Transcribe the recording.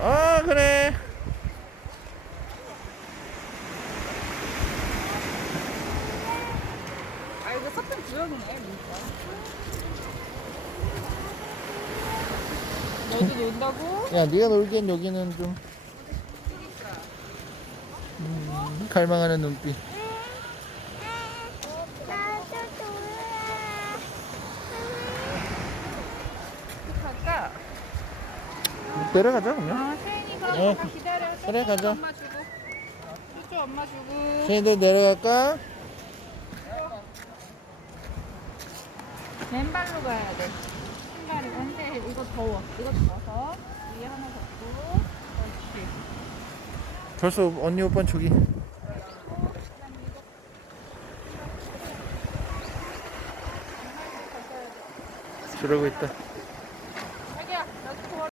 아, 그래. 아, 이거 서핑 구역이네, 진짜. 너도 논다고? 야, 네가 놀기엔 여기는 좀 갈망하는 눈빛. 나도 놀래. 갈까? 내려가자 그러면. 아, 세인이가 네. 잠깐 기다려. 그래, 가자. 엄마 주고. 쭈쭈 엄마 주고. 쟤들 내려갈까? 맨발로 가야 돼. 신발이. 근데 이거 더워. 이거 더워서 위에 하나 덮고. 그렇지. 벌써 언니 오빠는 저기. 저러고 있다.